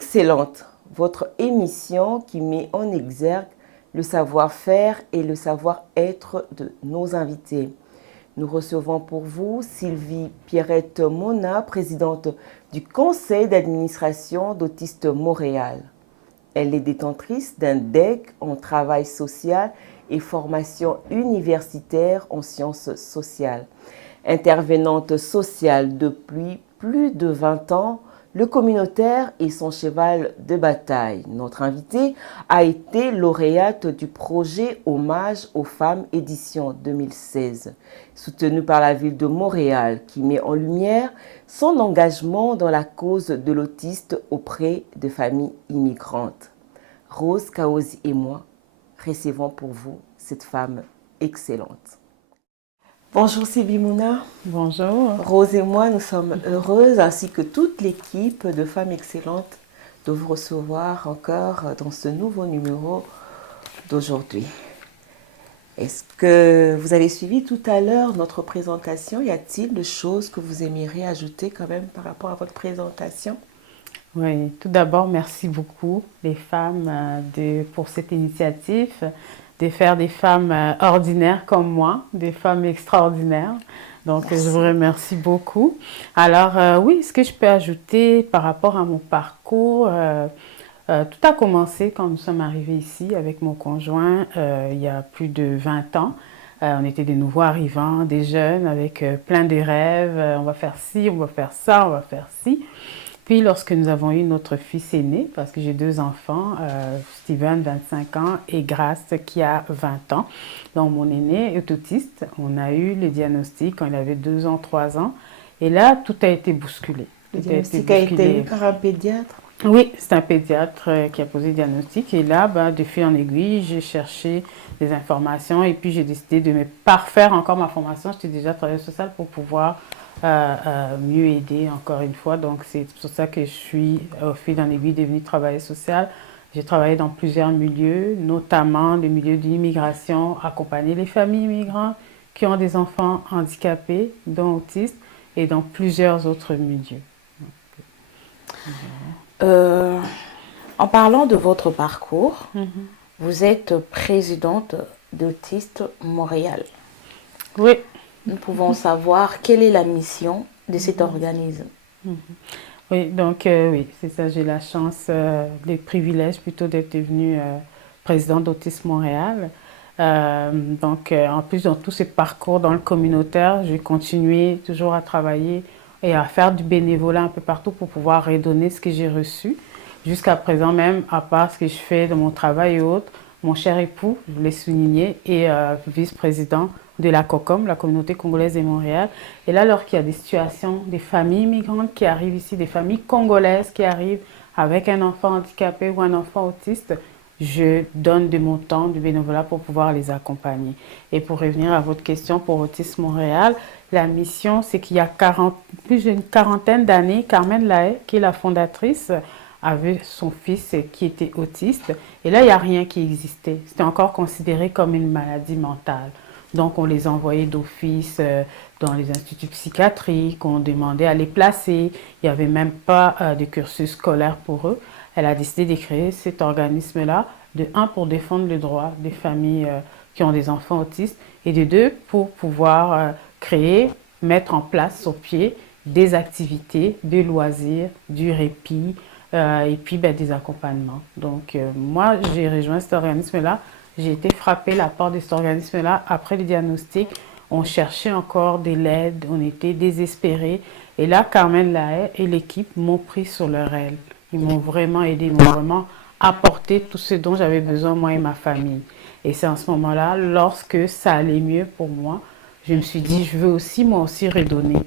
Excellente, votre émission qui met en exergue le savoir-faire et le savoir-être de nos invités. Nous recevons pour vous Sylvie Pierrette Mona, présidente du conseil d'administration d'Autistes Montréal. Elle est détentrice d'un DEC en travail social et formation universitaire en sciences sociales. Intervenante sociale depuis plus de 20 ans, le communautaire est son cheval de bataille. Notre invitée a été lauréate du projet Hommage aux femmes édition 2016, soutenu par la ville de Montréal qui met en lumière son engagement dans la cause de l'autiste auprès de familles immigrantes. Rose Kaosi et moi recevons pour vous cette femme excellente. Bonjour Sylvie Mouna. Bonjour. Rose et moi, nous sommes heureuses, ainsi que toute l'équipe de Femmes Excellentes, de vous recevoir encore dans ce nouveau numéro d'aujourd'hui. Est-ce que vous avez suivi tout à l'heure notre présentation? Y a-t-il des choses que vous aimeriez ajouter quand même par rapport à votre présentation? Oui, tout d'abord, merci beaucoup les femmes pour cette initiative de faire des femmes ordinaires comme moi, des femmes extraordinaires. Donc, Merci. Je vous remercie beaucoup. Alors, oui, ce que je peux ajouter par rapport à mon parcours, tout a commencé quand nous sommes arrivés ici avec mon conjoint il y a plus de 20 ans. On était des nouveaux arrivants, des jeunes avec plein de rêves. On va faire ci, on va faire ça, on va faire ci. Puis lorsque nous avons eu notre fils aîné, parce que j'ai deux enfants, Steven, 25 ans, et Grace, qui a 20 ans. Donc mon aîné est autiste. On a eu le diagnostic quand il avait 2 ans, 3 ans. Et là, tout a été bousculé. Le diagnostic a été eu par un pédiatre? Oui, c'est un pédiatre qui a posé le diagnostic. Et là, de fil en aiguille, j'ai cherché des informations et puis j'ai décidé de me parfaire encore ma formation. J'étais déjà travailleuse sociale pour pouvoir mieux aider encore une fois. Donc, c'est pour ça que je suis au fil en aiguille devenue travailleuse sociale. J'ai travaillé dans plusieurs milieux, notamment le milieu de l'immigration, accompagner les familles immigrantes qui ont des enfants handicapés, dont autistes, et dans plusieurs autres milieux. En parlant de votre parcours, vous êtes présidente d'Autistes Montréal. Oui. Nous pouvons savoir quelle est la mission de cet organisme. Oui, donc oui, c'est ça, j'ai la chance, le privilège plutôt d'être devenue présidente d'Autisme Montréal. En plus, dans tous ces parcours dans le communautaire, j'ai continué toujours à travailler et à faire du bénévolat un peu partout pour pouvoir redonner ce que j'ai reçu. Jusqu'à présent même, à part ce que je fais dans mon travail et autres, mon cher époux, je l'ai souligné, est vice-président de la COCOM, la communauté congolaise de Montréal. Et là, lorsqu'il y a des situations, des familles immigrantes qui arrivent ici, des familles congolaises qui arrivent avec un enfant handicapé ou un enfant autiste, je donne de mon temps, du bénévolat pour pouvoir les accompagner. Et pour revenir à votre question pour Autisme Montréal, la mission, c'est qu'il y a plus d'une quarantaine d'années, Carmen Lahaye, qui est la fondatrice, avait son fils qui était autiste. Et là, il n'y a rien qui existait. C'était encore considéré comme une maladie mentale. Donc, on les envoyait d'office dans les instituts psychiatriques, on demandait à les placer. Il n'y avait même pas de cursus scolaire pour eux. Elle a décidé de créer cet organisme-là, de un, pour défendre le droit des familles qui ont des enfants autistes, et de deux, pour pouvoir créer, mettre en place sur pied des activités, des loisirs, du répit, et puis des accompagnements. Donc, moi, j'ai rejoint cet organisme-là. J'ai été frappée la part de cet organisme-là. Après le diagnostic, on cherchait encore de l'aide, on était désespérés. Et là, Carmen Lahaye et l'équipe m'ont pris sur leur aile. Ils m'ont vraiment aidé, ils m'ont vraiment apporté tout ce dont j'avais besoin, moi et ma famille. Et c'est en ce moment-là, lorsque ça allait mieux pour moi, je me suis dit, je veux aussi, moi aussi, redonner.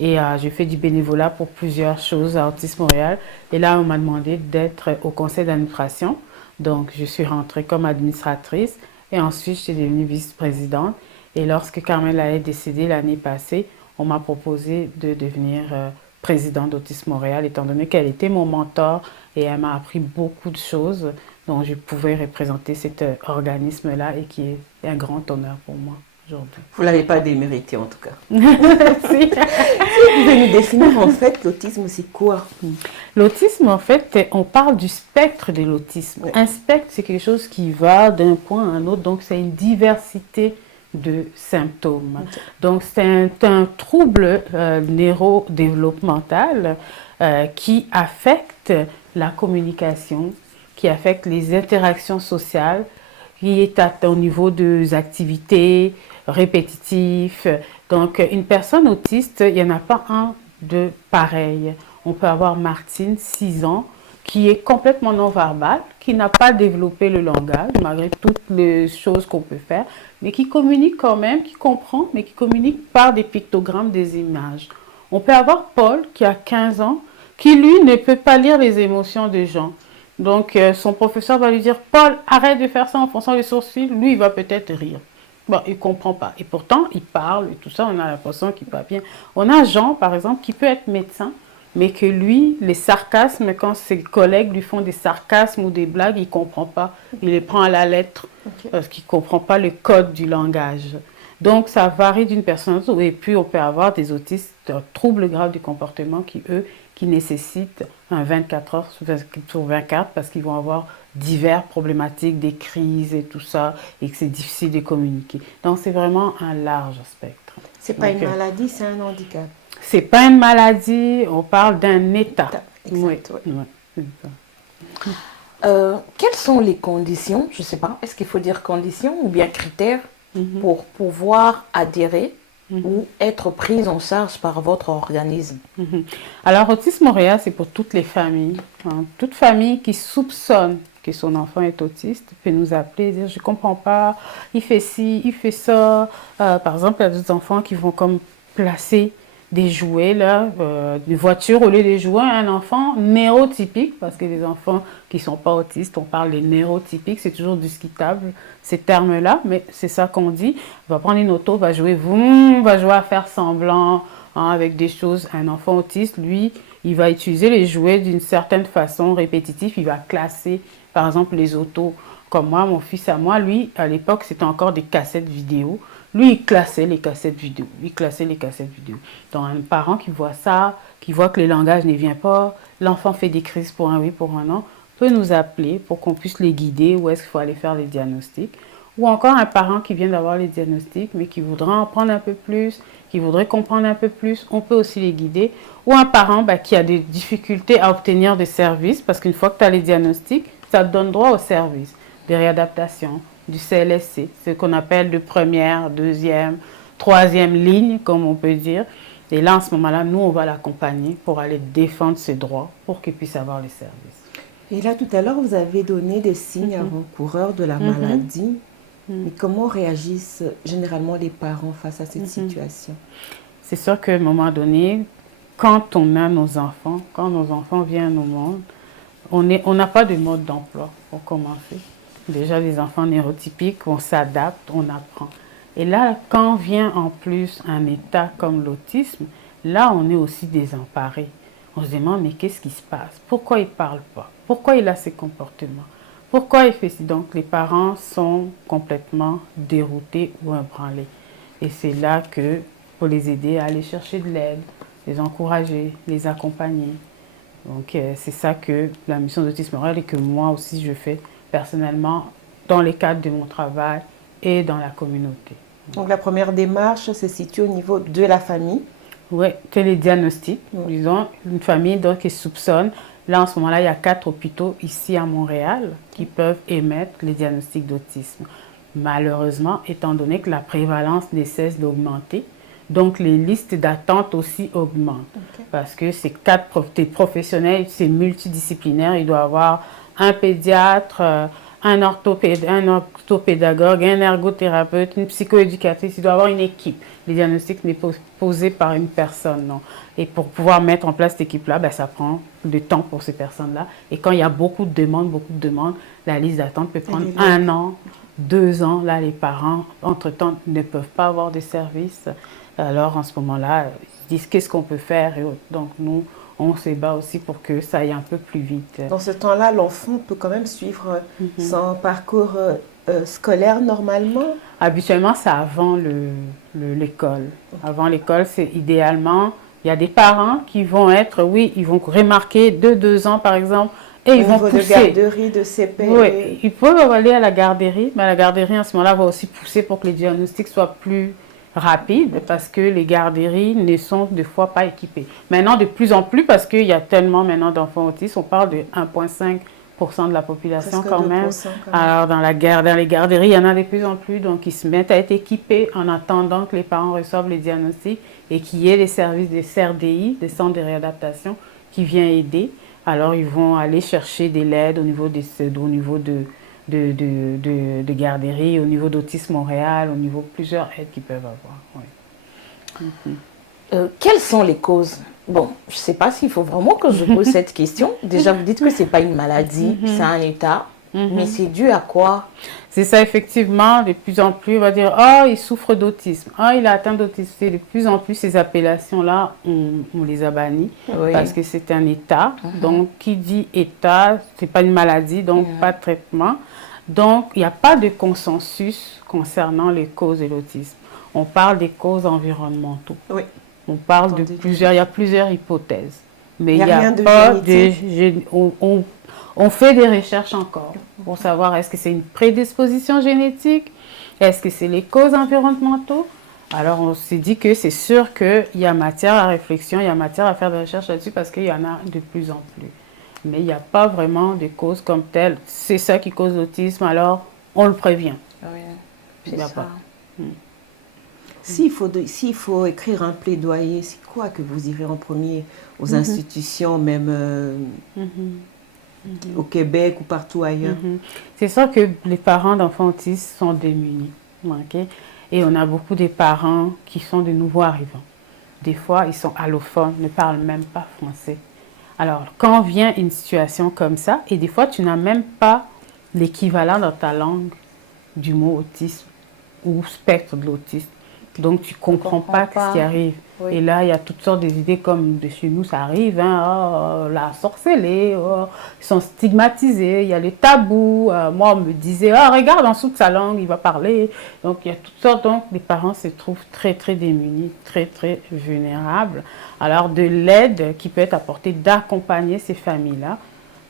Et j'ai fait du bénévolat pour plusieurs choses à Autisme Montréal. Et là, on m'a demandé d'être au conseil d'administration. Donc, je suis rentrée comme administratrice et ensuite, je suis devenue vice-présidente. Et lorsque Carmen Lahaye est décédée l'année passée, on m'a proposé de devenir présidente d'Autisme Montréal, étant donné qu'elle était mon mentor et elle m'a appris beaucoup de choses dont je pouvais représenter cet organisme-là et qui est un grand honneur pour moi. aujourd'hui. Vous ne l'avez pas démérité en tout cas. Si. Vous pouvez nous définir en fait l'autisme, c'est quoi? L'autisme, en fait, on parle du spectre de l'autisme. Oui. Un spectre, c'est quelque chose qui va d'un point à un autre, donc c'est une diversité de symptômes. Ok. Donc c'est un trouble neurodéveloppemental qui affecte la communication, qui affecte les interactions sociales, qui est au niveau des activités répétitives. Donc une personne autiste, il n'y en a pas un de pareil. On peut avoir Martine, 6 ans, qui est complètement non-verbale, qui n'a pas développé le langage, malgré toutes les choses qu'on peut faire, mais qui communique quand même, qui comprend, mais qui communique par des pictogrammes, des images. On peut avoir Paul, qui a 15 ans, qui lui ne peut pas lire les émotions des gens. Donc son professeur va lui dire, Paul, arrête de faire ça en fronçant les sourcils. Lui, il va peut-être rire. Bon, il ne comprend pas. Et pourtant, il parle et tout ça, on a l'impression qu'il va bien. On a Jean, par exemple, qui peut être médecin, mais que lui, les sarcasmes, quand ses collègues lui font des sarcasmes ou des blagues, il ne comprend pas. Il les prend à la lettre parce qu'il ne comprend pas le code du langage. Donc, ça varie d'une personne à l'autre. Et puis, on peut avoir des autistes, troubles graves du comportement qui, eux, qui nécessitent un 24 heures sur 24 parce qu'ils vont avoir diverses problématiques, des crises et tout ça, et que c'est difficile de communiquer. Donc, c'est vraiment un large spectre. C'est pas Donc, une maladie, c'est un handicap. c'est pas une maladie, on parle d'un état. Exact, oui. Ouais, c'est ça. Quelles sont les conditions, je ne sais pas, est-ce qu'il faut dire conditions ou bien critères pour pouvoir adhérer ou être prise en charge par votre organisme? Alors, Autisme Montréal, c'est pour toutes les familles. Hein. Toute famille qui soupçonne que son enfant est autiste peut nous appeler et dire « je ne comprends pas, il fait ci, il fait ça ». Par exemple, il y a des enfants qui vont comme placer des jouets, là, des voitures au lieu des jouets à un enfant neurotypique, parce que les enfants qui ne sont pas autistes, on parle des neurotypiques, c'est toujours discutable ces termes-là, mais c'est ça qu'on dit. On va prendre une auto, va jouer, va jouer à faire semblant, hein, avec des choses. Un enfant autiste, lui, il va utiliser les jouets d'une certaine façon répétitive, il va classer, par exemple, les autos. Comme moi, mon fils à moi, lui, à l'époque, c'était encore des cassettes vidéo. Lui, il classait les cassettes vidéo. Donc, un parent qui voit ça, qui voit que le langage ne vient pas, l'enfant fait des crises pour un oui, pour un non, peut nous appeler pour qu'on puisse les guider où est-ce qu'il faut aller faire les diagnostics. Ou encore un parent qui vient d'avoir les diagnostics, mais qui voudrait en prendre un peu plus, qui voudrait comprendre un peu plus, on peut aussi les guider. Ou un parent qui a des difficultés à obtenir des services, parce qu'une fois que tu as les diagnostics, ça te donne droit aux services de réadaptation, du CLSC, ce qu'on appelle de première, deuxième, troisième ligne, comme on peut dire. Et là, en ce moment-là, nous, on va l'accompagner pour aller défendre ses droits pour qu'il puisse avoir les services. Et là, tout à l'heure, vous avez donné des signes avant-coureurs de la maladie. Mais comment réagissent généralement les parents face à cette situation? C'est sûr qu'à un moment donné, quand on a nos enfants, quand nos enfants viennent au monde, on n'a pas de mode d'emploi pour commencer. Déjà, les enfants neurotypiques, on s'adapte, on apprend. Et là, quand vient en plus un état comme l'autisme, là, on est aussi désemparé. On se demande, mais qu'est-ce qui se passe? Pourquoi il ne parle pas? Pourquoi il a ces comportements? Pourquoi il fait ci? Donc, les parents sont complètement déroutés ou ébranlés. Et c'est là que, pour les aider à aller chercher de l'aide, les encourager, les accompagner. Donc, c'est ça que la mission d'Autisme Montréal et que moi aussi je fais personnellement dans les cadres de mon travail et dans la communauté. Donc, la première démarche se situe au niveau de la famille. Oui, c'est les diagnostics. Disons, une famille donc, qui soupçonne. Là, en ce moment-là, il y a 4 hôpitaux ici à Montréal qui peuvent émettre les diagnostics d'autisme. Malheureusement, étant donné que la prévalence ne cesse d'augmenter, donc les listes d'attente aussi augmentent. Parce que c'est 4 professionnels, c'est multidisciplinaire. Il doit y avoir un pédiatre, un orthopédagogue, un ergothérapeute, une psychoéducatrice. Il doit y avoir une équipe. Les diagnostics n'est pas posé par une personne, non. Et pour pouvoir mettre en place cette équipe-là, ça prend du temps pour ces personnes-là. Et quand il y a beaucoup de demandes, la liste d'attente peut prendre 1 an, 2 ans. Là, les parents, entre-temps, ne peuvent pas avoir de services. Alors, en ce moment-là, ils disent qu'est-ce qu'on peut faire. Et donc, nous, on se bat aussi pour que ça aille un peu plus vite. Dans ce temps-là, l'enfant peut quand même suivre son parcours scolaire normalement? Habituellement, c'est avant l'école. Avant l'école, c'est idéalement, il y a des parents qui vont être, oui, ils vont remarquer de 2 ans par exemple, et ils vont pousser. De garderie, de CP. Oui, ils peuvent aller à la garderie, mais la garderie en ce moment-là va aussi pousser pour que les diagnostics soient plus rapides parce que les garderies ne sont des fois pas équipées. Maintenant, de plus en plus, parce qu'il y a tellement maintenant d'enfants autistes, on parle de 1,5% de la population Presque quand même. 2% quand même. Alors, dans les garderies, il y en a de plus en plus, donc ils se mettent à être équipés en attendant que les parents reçoivent les diagnostics et qu'il y ait les services des CRDI, des centres de réadaptation, qui viennent aider. Alors, ils vont aller chercher de l'aide au niveau de garderie, au niveau d'Autisme Montréal, au niveau de plusieurs aides qu'ils peuvent avoir. Oui. Quelles sont les causes? Bon, je ne sais pas s'il faut vraiment que je pose cette question. Déjà, vous dites que ce n'est pas une maladie, c'est un état. Mais c'est dû à quoi? C'est ça, effectivement, de plus en plus, on va dire, oh, il souffre d'autisme, oh, il a atteint d'autisme. De plus en plus, ces appellations-là, on les a bannies parce que c'est un état. Donc, qui dit état, ce n'est pas une maladie, donc pas de traitement. Donc, il n'y a pas de consensus concernant les causes de l'autisme. On parle des causes environnementales. Oui. On parle de plusieurs, il y a plusieurs hypothèses. Mais il n'y a a pas de... On fait des recherches encore pour savoir est-ce que c'est une prédisposition génétique, est-ce que c'est les causes environnementales. Alors, on s'est dit que c'est sûr qu'il y a matière à réflexion, il y a matière à faire des recherches là-dessus parce qu'il y en a de plus en plus. Mais il n'y a pas vraiment de causes comme telles. C'est ça qui cause l'autisme, alors on le prévient. Oui, Il n'y a pas. S'il faut écrire un plaidoyer, c'est quoi que vous irez en premier aux institutions, même au Québec ou partout ailleurs? C'est sûr que les parents d'enfants autistes sont démunis. Okay? Et on a beaucoup de parents qui sont de nouveaux arrivants. Des fois, ils sont allophones, ne parlent même pas français. Alors, quand vient une situation comme ça, et des fois, tu n'as même pas l'équivalent dans ta langue du mot autisme ou spectre de l'autisme. Donc, tu ne comprends pas ce qui arrive. Oui. Et là, il y a toutes sortes d'idées comme de chez nous, ça arrive, hein, oh, la sorcellerie, oh, ils sont stigmatisés, il y a les tabous. Moi, on me disait, oh, regarde en dessous de sa langue, il va parler. Donc, il y a toutes sortes. Donc, les parents se trouvent très, très démunis, très, très vulnérables. Alors, de l'aide qui peut être apportée, d'accompagner ces familles-là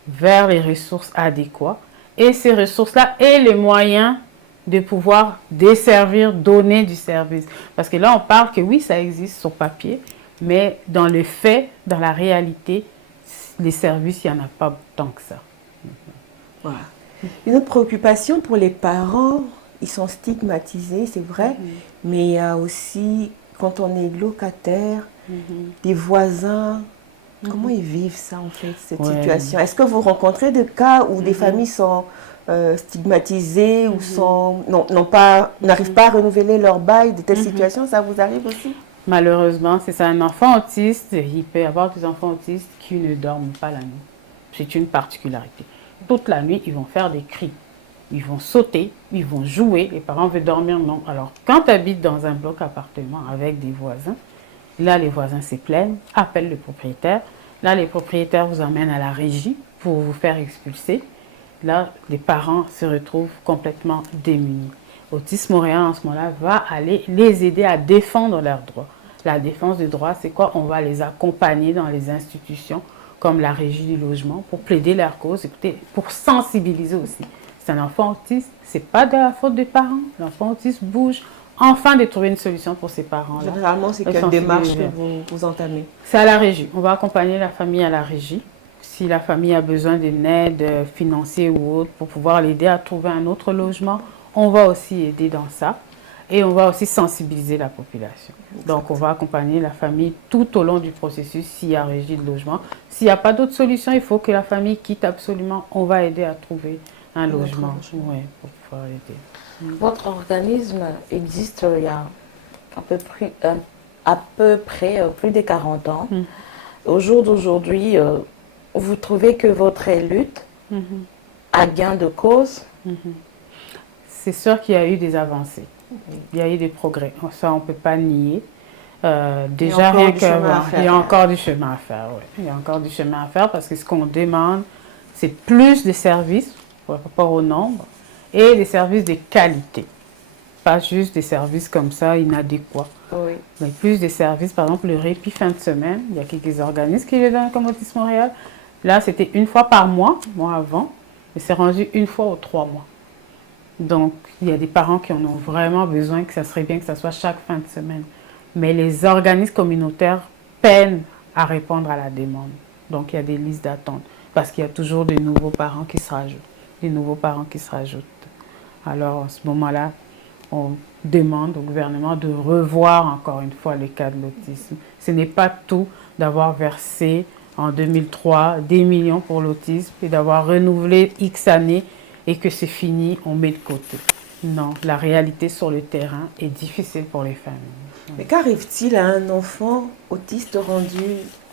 vers les ressources adéquates. Et ces ressources-là et les moyens de pouvoir desservir, donner du service. Parce que là, on parle que oui, ça existe sur papier, mais dans le fait, dans la réalité, les services, il n'y en a pas tant que ça. Voilà. Une autre préoccupation pour les parents, ils sont stigmatisés, c'est vrai, mais il y a aussi, quand on est locataire, des voisins, comment ils vivent ça en fait, cette situation? Est-ce que vous rencontrez des cas où des familles sont stigmatisés ou n'arrivent pas à renouveler leur bail, de telles situations, ça vous arrive aussi? Malheureusement, c'est ça. Un enfant autiste, il peut y avoir des enfants autistes qui ne dorment pas la nuit. C'est une particularité. Toute la nuit, ils vont faire des cris. Ils vont sauter, ils vont jouer. Les parents veulent dormir, non. Alors, quand tu habites dans un bloc appartement avec des voisins, là, les voisins se plaignent, appellent le propriétaire. Là, les propriétaires vous emmènent à la régie pour vous faire expulser. Là, les parents se retrouvent complètement démunis. Autisme Montréal, en ce moment-là, va aller les aider à défendre leurs droits. La défense des droits, c'est quoi? On va les accompagner dans les institutions comme la régie du logement pour plaider leur cause, écoutez, pour sensibiliser aussi. C'est un enfant autiste, ce n'est pas de la faute des parents. L'enfant autiste bouge, enfin de trouver une solution pour ses parents-là. Généralement, c'est quelle démarche que vous entamez? C'est à la régie. On va accompagner la famille à la régie. Si la famille a besoin d'une aide financière ou autre pour pouvoir l'aider à trouver un autre logement, on va aussi aider dans ça. Et on va aussi sensibiliser la population. Donc, on va accompagner la famille tout au long du processus s'il y a régie de logement. S'il n'y a pas d'autre solution, il faut que la famille quitte absolument. On va aider à trouver un logement pour pouvoir aider. Votre organisme existe il y a à peu près plus de 40 ans. Au jour d'aujourd'hui, vous trouvez que votre lutte a gain de cause? C'est sûr qu'il y a eu des avancées. Il y a eu des progrès. Ça, on ne peut pas nier. Déjà, rien que... Il y a encore du chemin à faire. Ouais. Il y a encore du chemin à faire parce que ce qu'on demande, c'est plus de services par rapport au nombre et des services de qualité. Pas juste des services comme ça inadéquats. Oui. Mais plus des services, par exemple le répit fin de semaine. Il y a quelques organismes qui le donnent comme Autisme Montréal. Là, c'était une fois par mois, moi avant, et c'est rendu une fois aux 3 mois. Donc, il y a des parents qui en ont vraiment besoin, que ça serait bien que ça soit chaque fin de semaine. Mais les organismes communautaires peinent à répondre à la demande. Donc, il y a des listes d'attente parce qu'il y a toujours de nouveaux parents qui se rajoutent. Des nouveaux parents qui se rajoutent. Alors, en ce moment-là, on demande au gouvernement de revoir encore une fois les cas de l'autisme. Ce n'est pas tout d'avoir versé en 2003 des millions pour l'autisme et d'avoir renouvelé X années et que c'est fini, on met de côté. Non, la réalité sur le terrain est difficile pour les familles. Mais qu'arrive-t-il à un enfant autiste rendu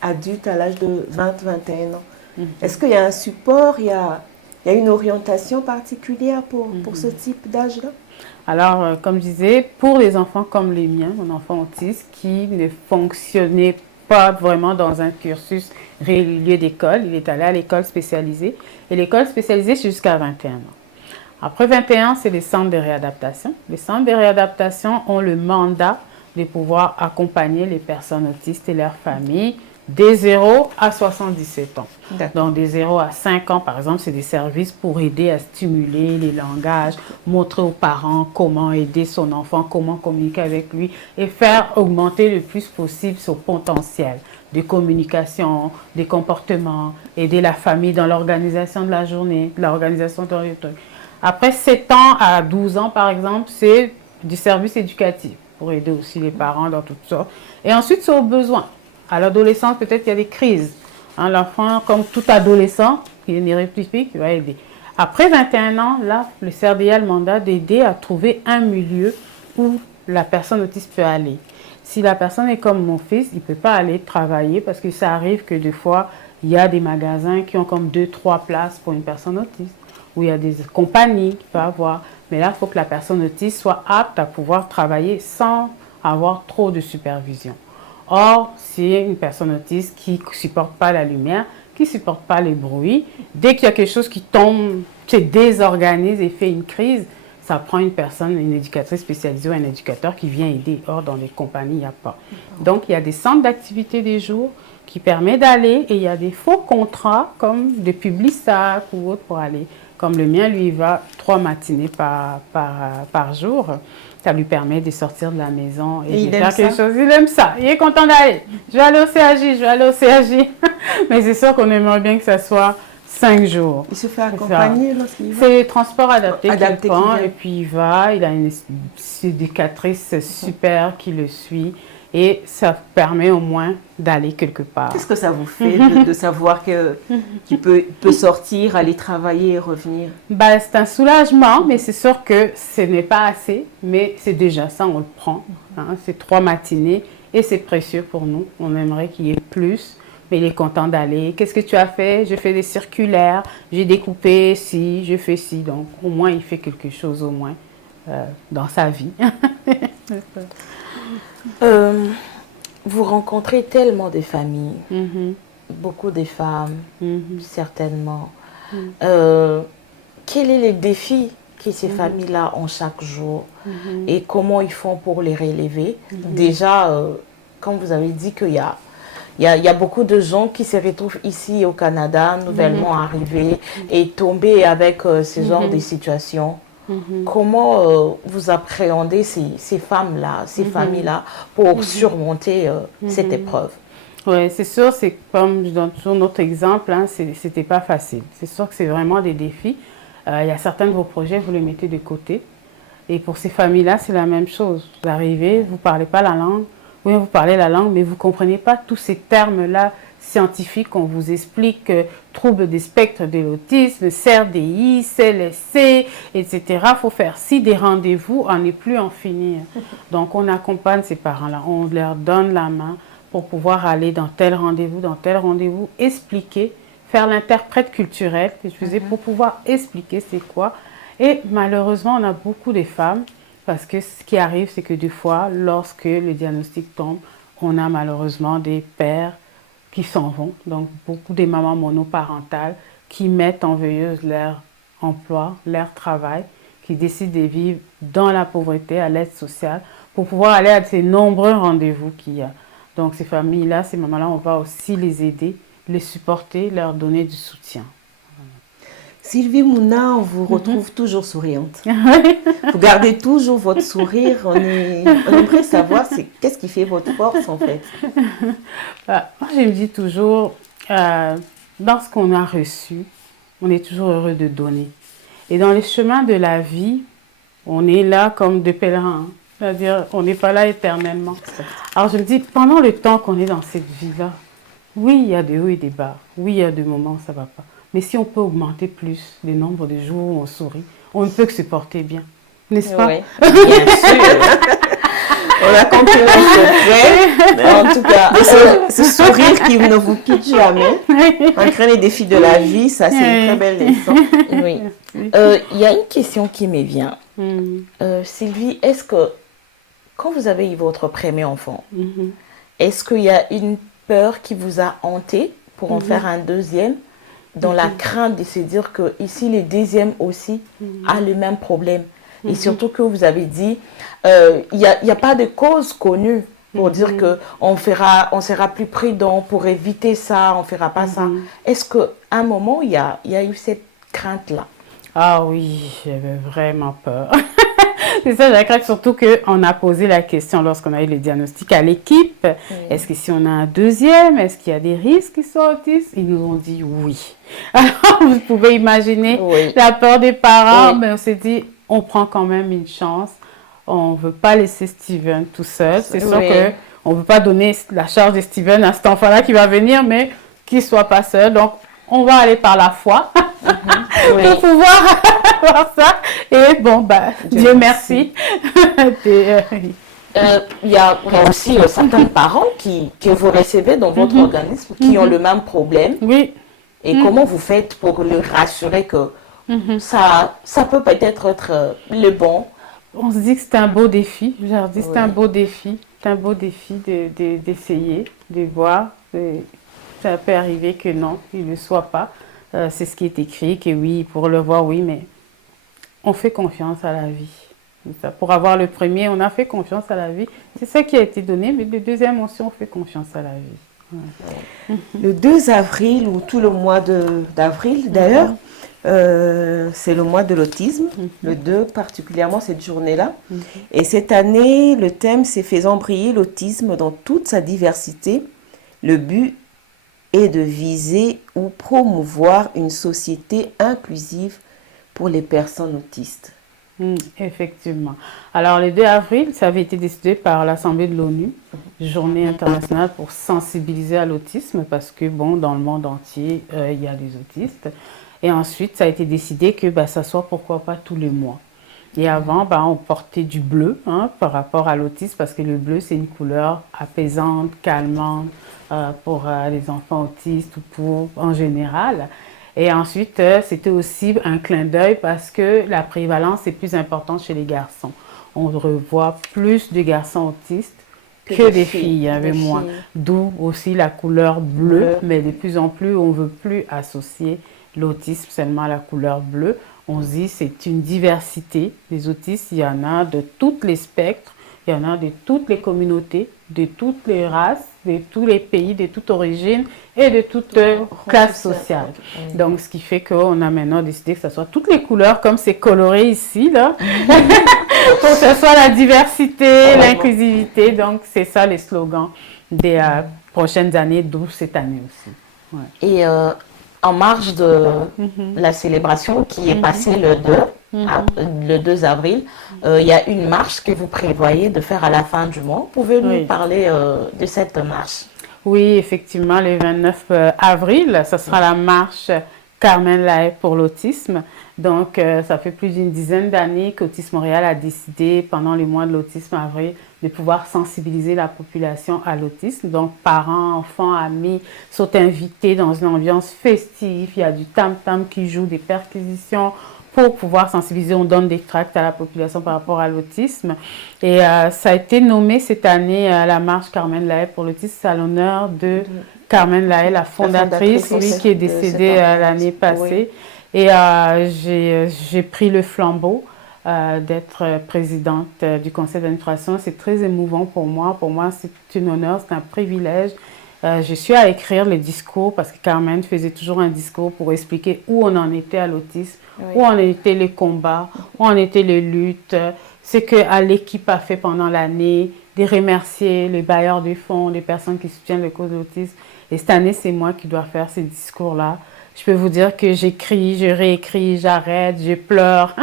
adulte à l'âge de 20-21 ans? Est-ce qu'il y a un support, il y a une orientation particulière pour ce type d'âge-là? Alors, comme je disais, pour les enfants comme les miens, mon enfant autiste, qui ne fonctionnait pas vraiment dans un cursus régulier d'école, il est allé à l'école spécialisée. Et l'école spécialisée, c'est jusqu'à 21 ans. Après 21 ans, c'est les centres de réadaptation. Les centres de réadaptation ont le mandat de pouvoir accompagner les personnes autistes et leurs familles des 0 à 77 ans. Donc, des 0 à 5 ans, par exemple, c'est des services pour aider à stimuler les langages, montrer aux parents comment aider son enfant, comment communiquer avec lui et faire augmenter le plus possible son potentiel de communication, des comportements, aider la famille dans l'organisation de la journée, l'organisation de le truc. Après 7 ans à 12 ans, par exemple, c'est du service éducatif pour aider aussi les parents dans toutes sortes. Et ensuite, c'est aux besoins. À l'adolescence, peut-être qu'il y a des crises. Hein, l'enfant, comme tout adolescent, qui est neurotypique, il va aider. Après 21 ans, là, le CRDA a le mandat d'aider à trouver un milieu où la personne autiste peut aller. Si la personne est comme mon fils, il ne peut pas aller travailler parce que ça arrive que des fois, il y a des magasins qui ont comme 2-3 places pour une personne autiste, où il y a des compagnies qui peuvent avoir. Mais là, il faut que la personne autiste soit apte à pouvoir travailler sans avoir trop de supervision. Or, c'est une personne autiste qui ne supporte pas la lumière, qui ne supporte pas les bruits. Dès qu'il y a quelque chose qui tombe, se désorganise et fait une crise, ça prend une personne, une éducatrice spécialisée ou un éducateur qui vient aider. Or, dans les compagnies, il n'y a pas. Donc, il y a des centres d'activité des jours qui permettent d'aller et il y a des faux contrats comme des Publisac ou autres pour aller. Comme le mien, lui, il va 3 matinées par jour. Ça lui permet de sortir de la maison et de faire quelque chose. Il aime ça. Il est content d'aller. Je vais aller au CAJ, je vais aller au CAJ. Mais c'est sûr qu'on aimerait bien que ça soit 5 jours. Il se fait accompagner lorsqu'il va? C'est le transport adapté qu'il prend et puis il va. Il a une éducatrice super qui le suit. Et ça permet au moins d'aller quelque part. Qu'est-ce que ça vous fait de savoir qu'il peut sortir, aller travailler et revenir? Ben, c'est un soulagement, mais c'est sûr que ce n'est pas assez. Mais c'est déjà ça, on le prend. Hein, c'est 3 matinées et c'est précieux pour nous. On aimerait qu'il y ait plus, mais il est content d'aller. Qu'est-ce que tu as fait? Je fais des circulaires, j'ai découpé ci, je fais ci. Donc au moins, il fait quelque chose au moins dans sa vie. Vous rencontrez tellement de familles, beaucoup de femmes, certainement. Quel est le défi que ces familles-là ont chaque jour et comment ils font pour les relever? Déjà, comme vous avez dit qu'il y a beaucoup de gens qui se retrouvent ici au Canada, nouvellement arrivés et tombés avec ce genre de situations. Comment vous appréhendez ces femmes-là, ces familles-là pour surmonter cette épreuve? Oui, c'est sûr, c'est comme je donne toujours notre exemple, hein, c'était pas facile. C'est sûr que c'est vraiment des défis. Il y a certains de vos projets, vous les mettez de côté. Et pour ces familles-là, c'est la même chose. Vous arrivez, vous ne parlez pas la langue, oui, vous parlez la langue, mais vous ne comprenez pas tous ces termes-là scientifiques. On vous explique troubles des spectres de l'autisme, CRDI, CLSC, etc. Il faut faire des rendez-vous, on n'est plus en finir. Donc, on accompagne ces parents-là, on leur donne la main pour pouvoir aller dans tel rendez-vous, expliquer, faire l'interprète culturel que je faisais pour pouvoir expliquer c'est quoi. Et malheureusement, on a beaucoup de femmes parce que ce qui arrive, c'est que des fois, lorsque le diagnostic tombe, on a malheureusement des pères qui s'en vont. Donc, beaucoup de mamans monoparentales qui mettent en veilleuse leur emploi, leur travail, qui décident de vivre dans la pauvreté, à l'aide sociale, pour pouvoir aller à ces nombreux rendez-vous qu'il y a. Donc ces familles-là, ces mamans-là, on va aussi les aider, les supporter, leur donner du soutien. Sylvie Mouna, on vous retrouve toujours souriante. Vous gardez toujours votre sourire. On aimerait savoir qu'est-ce qui fait votre force en fait. Moi, je me dis toujours, dans ce qu'on a reçu, on est toujours heureux de donner. Et dans les chemins de la vie, on est là comme des pèlerins. C'est-à-dire, on n'est pas là éternellement. Alors je me dis, pendant le temps qu'on est dans cette vie-là, oui, il y a des hauts et des bas. Oui, il y a des moments où ça ne va pas. Mais si on peut augmenter plus le nombre de jours où on sourit, on ne peut que se porter bien. N'est-ce pas? Oui, bien sûr. On a compris le secret. Mais en tout cas, ce sourire qui ne vous quitte jamais, malgré les défis de la vie, ça c'est une très belle leçon. Oui. Il y a une question qui me vient. Sylvie, est-ce que quand vous avez eu votre premier enfant, est-ce qu'il y a une peur qui vous a hanté pour en faire un deuxième, dans la crainte de se dire que ici le deuxième aussi a le même problème, et surtout que vous avez dit il y a pas de cause connue pour dire que on sera plus prudent pour éviter ça, on fera pas ça. Est-ce que à un moment il y a eu cette crainte là? Ah oui, j'avais vraiment peur. C'est ça, j'avais craint, surtout qu'on a posé la question lorsqu'on a eu le diagnostic à l'équipe. Est-ce que si on a un deuxième, est-ce qu'il y a des risques qu'ils soient autistes? Ils nous ont dit oui. Alors, vous pouvez imaginer la peur des parents, mais on s'est dit, on prend quand même une chance. On ne veut pas laisser Steven tout seul. C'est sûr qu'on ne veut pas donner la charge de Steven à cet enfant-là qui va venir, mais qu'il ne soit pas seul. Donc, on va aller par la foi pour pouvoir voir ça. Et bon, Dieu merci. Il y a aussi certains parents que vous recevez dans votre organisme qui ont le même problème. Oui. Et comment vous faites pour leur rassurer que ça peut peut-être être le bon? On se dit que c'est un beau défi. Je leur dis c'est un beau défi. C'est un beau défi d'essayer, de voir. Ça peut arriver que non, il ne le soit pas. C'est ce qui est écrit, que oui, pour le voir, oui, mais on fait confiance à la vie. Pour avoir le premier, on a fait confiance à la vie. C'est ça qui a été donné, mais le deuxième aussi, on fait confiance à la vie. Le 2 avril, ou tout le mois d'avril d'ailleurs, c'est le mois de l'autisme. Le 2 particulièrement, cette journée-là. Et cette année, le thème, c'est faisant briller l'autisme dans toute sa diversité. Le but est de viser ou promouvoir une société inclusive pour les personnes autistes. Effectivement. Alors, le 2 avril, ça avait été décidé par l'Assemblée de l'ONU, journée internationale pour sensibiliser à l'autisme, parce que, bon, dans le monde entier, il y a des autistes. Et ensuite, ça a été décidé que ça soit, pourquoi pas, tous les mois. Et avant, on portait du bleu par rapport à l'autisme, parce que le bleu, c'est une couleur apaisante, calmante, pour les enfants autistes ou en général. Et ensuite, c'était aussi un clin d'œil parce que la prévalence est plus importante chez les garçons. On revoit plus de garçons autistes que des filles, avec moins. D'où aussi la couleur bleue, mais de plus en plus, on ne veut plus associer l'autisme seulement à la couleur bleue. On se dit c'est une diversité. Les autistes, il y en a de tous les spectres, il y en a de toutes les communautés, de toutes les races, de tous les pays, de toute origine et de toute classe sociale. Donc, ce qui fait qu'on a maintenant décidé que ce soit toutes les couleurs, comme c'est coloré ici, là, pour que ce soit la diversité, l'inclusivité. Donc, c'est ça les slogans des prochaines années, d'où cette année aussi. Et en marge de la célébration qui est passée le 2 avril, il y a une marche que vous prévoyez de faire à la fin du mois. Pouvez-vous nous parler de cette marche? Oui, effectivement, le 29 avril, ce sera la marche Carmen Lahaye pour l'autisme. Donc, ça fait plus d'une dizaine d'années qu'Autisme Montréal a décidé, pendant les mois de l'autisme avril, de pouvoir sensibiliser la population à l'autisme. Donc, parents, enfants, amis sont invités dans une ambiance festive. Il y a du tam-tam qui joue, des perquisitions pour pouvoir sensibiliser. On donne des tracts à la population par rapport à l'autisme. Et ça a été nommé cette année la marche Carmen Lahaye pour l'autisme. C'est à l'honneur de Carmen Lahaye, la fondatrice, qui est décédée l'année passée. Et j'ai pris le flambeau d'être présidente du conseil d'administration. C'est très émouvant pour moi. Pour moi, c'est un honneur, c'est un privilège. Je suis à écrire les discours parce que Carmen faisait toujours un discours pour expliquer où on en était à l'autisme, où en étaient les combats, où en étaient les luttes, ce que l'équipe a fait pendant l'année, de remercier les bailleurs de fonds, les personnes qui soutiennent le cause de l'autisme. Et cette année, c'est moi qui dois faire ces discours-là. Je peux vous dire que j'écris, je réécris, j'arrête, je pleure.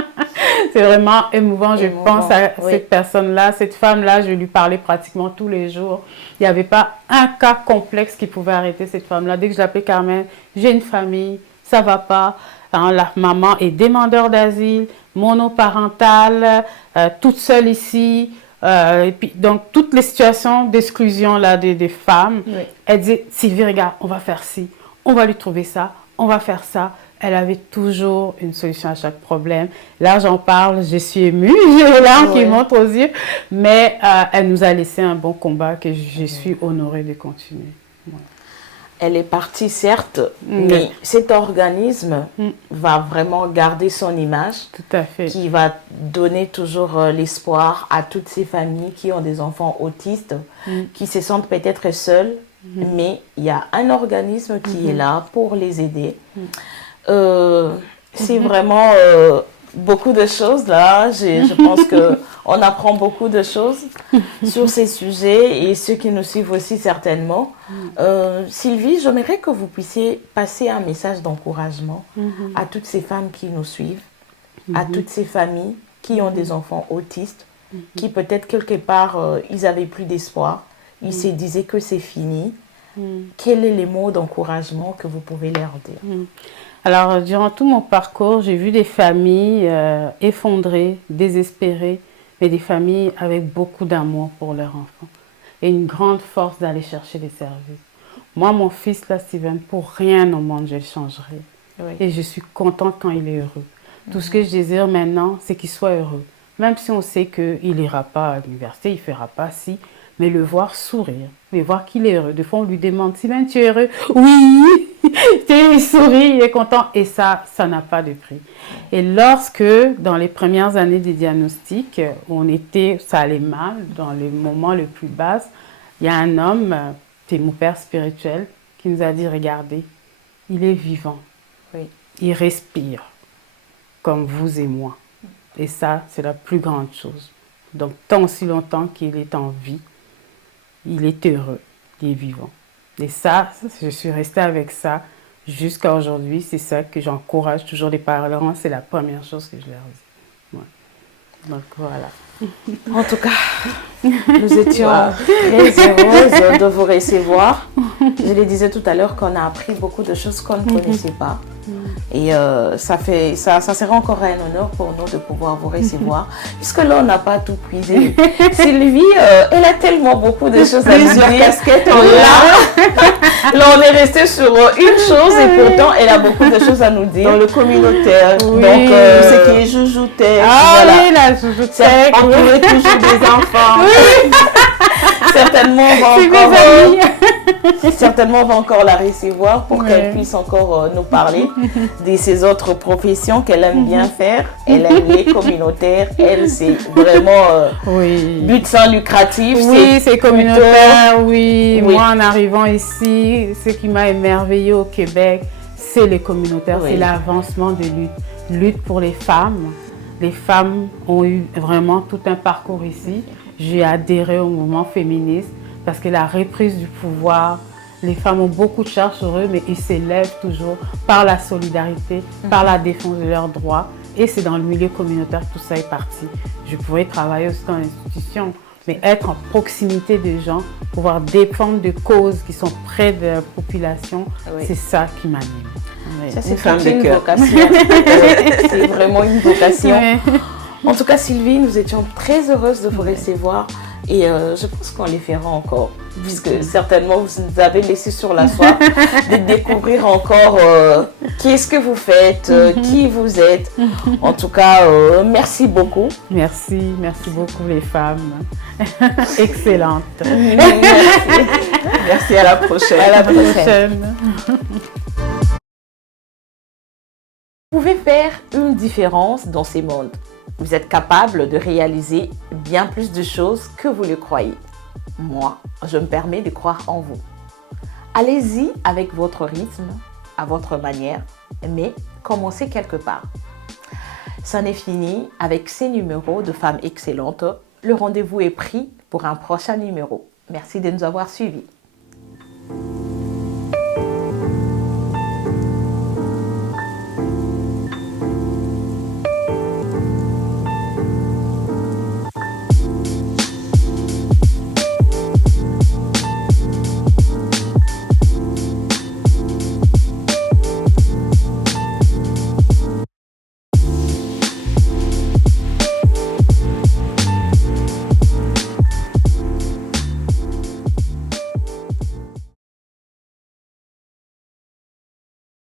C'est vraiment émouvant. Je pense à cette personne-là, cette femme-là, je lui parlais pratiquement tous les jours. Il n'y avait pas un cas complexe qui pouvait arrêter cette femme-là. Dès que je l'appelais Carmen, j'ai une famille, ça ne va pas. Alors, la maman est demandeur d'asile, monoparentale, toute seule ici. Et puis, donc, toutes les situations d'exclusion là, des femmes, elle dit, Sylvie, regarde, on va faire ci, on va lui trouver ça, on va faire ça. Elle avait toujours une solution à chaque problème. Là, j'en parle, je suis émue, j'ai les larmes qui montent aux yeux, mais elle nous a laissé un bon combat que je suis honorée de continuer. Elle est partie, certes, mais cet organisme va vraiment garder son image. Tout à fait. Qui va donner toujours l'espoir à toutes ces familles qui ont des enfants autistes, qui se sentent peut-être seuls, mais il y a un organisme qui est là pour les aider. C'est vraiment beaucoup de choses là. Je pense qu'on apprend beaucoup de choses sur ces sujets et ceux qui nous suivent aussi certainement. Sylvie, j'aimerais que vous puissiez passer un message d'encouragement à toutes ces femmes qui nous suivent, à toutes ces familles qui ont des enfants autistes, qui peut-être quelque part, ils n'avaient plus d'espoir, ils se disaient que c'est fini. Quels sont les mots d'encouragement que vous pouvez leur dire? Alors, durant tout mon parcours, j'ai vu des familles effondrées, désespérées, mais des familles avec beaucoup d'amour pour leurs enfants et une grande force d'aller chercher les services. Moi, mon fils, là, Steven, pour rien au monde, je le changerai. Et je suis contente quand il est heureux. Tout ce que je désire maintenant, c'est qu'il soit heureux. Même si on sait qu'il n'ira pas à l'université, il ne fera pas si, mais le voir sourire, mais voir qu'il est heureux. Des fois, on lui demande, Steven, tu es heureux? Oui! Il sourit, il est content. Et ça n'a pas de prix. Et lorsque, dans les premières années des diagnostics, ça allait mal, dans les moments les plus bas, il y a un homme, c'est mon père spirituel, qui nous a dit, regardez, il est vivant. Il respire, comme vous et moi. Et ça, c'est la plus grande chose. Donc, tant aussi longtemps qu'il est en vie, il est heureux, il est vivant. Et ça, je suis restée avec ça jusqu'à aujourd'hui. C'est ça que j'encourage toujours les parents. C'est la première chose que je leur dis. Donc voilà. En tout cas, nous étions très heureuses de vous recevoir. Je le disais tout à l'heure qu'on a appris beaucoup de choses qu'on ne connaissait pas. Et ça sera encore un honneur pour nous de pouvoir vous recevoir. Puisque là, on n'a pas tout puisé. Sylvie, elle a tellement beaucoup de choses à nous dire. Casquette là, on est resté sur une chose et pourtant, elle a beaucoup de choses à nous dire. Dans le communautaire. Oui. Donc, ce qui est joujoutech. Oui, la joujoutech. Entourer toujours des enfants. Certainement, on va encore la recevoir pour qu'elle puisse encore nous parler de ses autres professions qu'elle aime bien faire. Elle aime les communautaires. Elle, c'est vraiment but sans lucratif. Oui, c'est communautaire, oui. Moi, en arrivant ici, ce qui m'a émerveillée au Québec, c'est les communautaires. C'est l'avancement de lutte. Lutte pour les femmes. Les femmes ont eu vraiment tout un parcours ici. J'ai adhéré au mouvement féministe parce que la reprise du pouvoir, les femmes ont beaucoup de charges sur eux, mais ils s'élèvent toujours par la solidarité, par la défense de leurs droits. Et c'est dans le milieu communautaire que tout ça est parti. Je pourrais travailler aussi dans l'institution, mais être en proximité des gens, pouvoir défendre des causes qui sont près de la population, c'est ça qui m'anime. Ça, c'est une vocation. C'est vraiment une vocation. En tout cas, Sylvie, nous étions très heureuses de vous recevoir et je pense qu'on les fera encore, puisque certainement vous nous avez laissé sur la soif de découvrir encore qu'est-ce que vous faites, qui vous êtes. En tout cas, merci beaucoup. Merci beaucoup les femmes. Excellente. Merci, à la prochaine. À la prochaine. Vous pouvez faire une différence dans ces mondes. Vous êtes capable de réaliser bien plus de choses que vous le croyez. Moi, je me permets de croire en vous. Allez-y avec votre rythme, à votre manière, mais commencez quelque part. Ça n'est fini avec ces numéros de Femmes Excellentes. Le rendez-vous est pris pour un prochain numéro. Merci de nous avoir suivis.